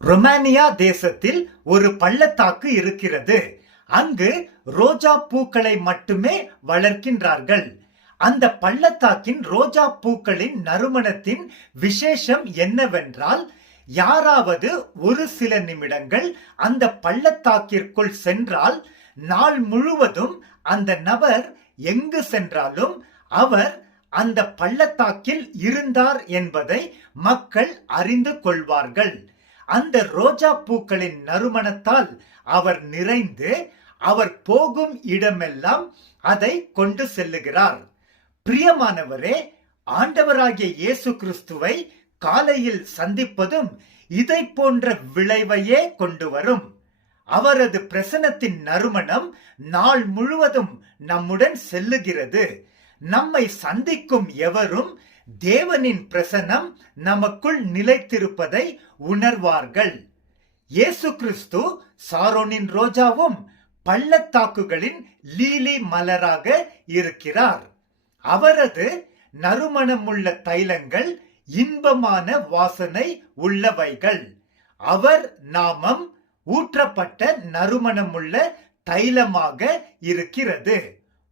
Romania தேசத்தில் ஒரு பள்ளத்தாக்கு இருக்கிறது. அங்கு ரோஜா பூக்களை மட்டுமே வளர்க்கின்றார்கள். அந்த பள்ளத்தாக்கின் ரோஜா பூக்களின் நறுமணத்தின் விசேஷம் என்னவென்றால், யாராவது ஒரு சில நிமிடங்கள் அந்த பள்ளத்தாக்கிற்குள் சென்றால் நாள் முழுவதும் அந்த நபர் எங்கு சென்றாலும் அவர் அந்த பள்ளத்தாக்கில் இருந்தார் என்பதை மக்கள் அறிந்து கொள்வார்கள். அந்த ரோஜா பூக்களின் நறுமணத்தால் அவர் நிறைந்து அவர் போகும் இடமெல்லாம் அதை கொண்டு செல்லுகிறார். பிரியமானவரே, ஆண்டவராகிய இயேசு கிறிஸ்துவை காலையில் சந்திப்பதும் இதை போன்ற விளைவையே கொண்டு வரும். அவரது பிரசன்னத்தின் நறுமணம் நாள் முழுவதும் நம்முடன் செல்லுகிறது. நம்மை சந்திக்கும் எவரும் தேவனின் பிரசன்னம் நமக்குள் நிலைத்திருப்பதை உணர்வார்கள். இயேசு கிறிஸ்து சாரோனின் ரோஜாவும் பள்ளத்தாக்குகளின் லீலி மலராக இருக்கிறார். அவரது நறுமணமுள்ள தைலங்கள் இன்பமான வாசனை உள்ளவைகள். அவர் நாமம் ஊற்றப்பட்ட நறுமணமுள்ள தைலமாக இருக்கிறது.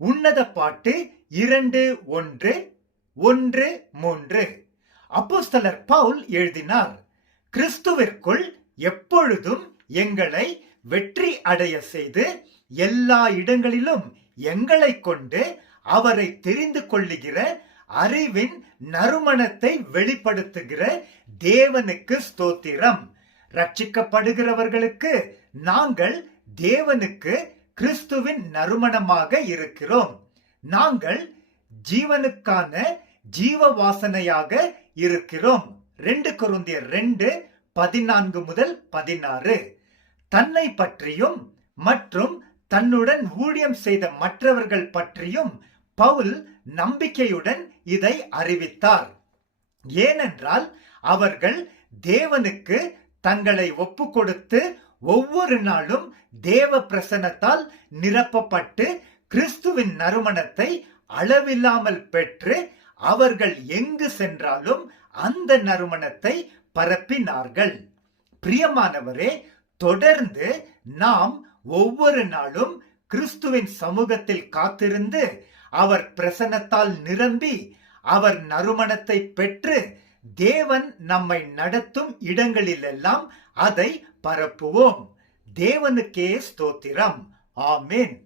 உன்னத பாட்டு 2:1-1:3. அப்போஸ்தலர் பவுல் எழுதினார், கிறிஸ்துவிற்குள் எப்பொழுதும் எங்களை வெற்றி அடைய செய்து எல்லா இடங்களிலும் எங்களை கொண்டு அவரை தெரிந்து கொள்ளுகிற அறிவின் நறுமணத்தை வெளிப்படுத்துகிற தேவனுக்கு ஸ்தோத்திரம். ரட்சிக்கப்படுகிறவர்களுக்கு நாங்கள் தேவனுக்கு கிறிஸ்துவின் நறுமணமாக இருக்கிறோம். நாங்கள் ஜீவனுக்கான ஜீவ வாசனையாக இருக்கிறோம். 2 கொரிந்தியர் 2:14-16. தன்னை பற்றியும் மற்றும் தன்னுடன் ஊழியம் செய்த மற்றவர்கள் பற்றியும் பவுல் நம்பிக்கையுடன் இதை அறிவித்தார். ஏனென்றால் அவர்கள் தேவனுக்கு தங்களை ஒப்பு கொடுத்து ஒவ்வொரு நாளும் தேவ பிரசன்னத்தால் நிரப்பப்பட்டு கிறிஸ்துவின் நறுமணத்தை அளவில்லாமல் பெற்று அவர்கள் எங்கு சென்றாலும் அந்த நறுமணத்தை பரப்பினார்கள். பிரியமானவரே, தொடர்ந்து நாம் ஒவ்வொரு நாளும் கிறிஸ்துவின் சமூகத்தில் காத்திருந்து அவர் பிரசன்னத்தால் நிரம்பி அவர் நறுமணத்தை பெற்று தேவன் நம்மை நடத்தும் இடங்களிலெல்லாம் அதை பரப்புவோம். தேவனுக்கே ஸ்தோத்திரம். ஆமென்.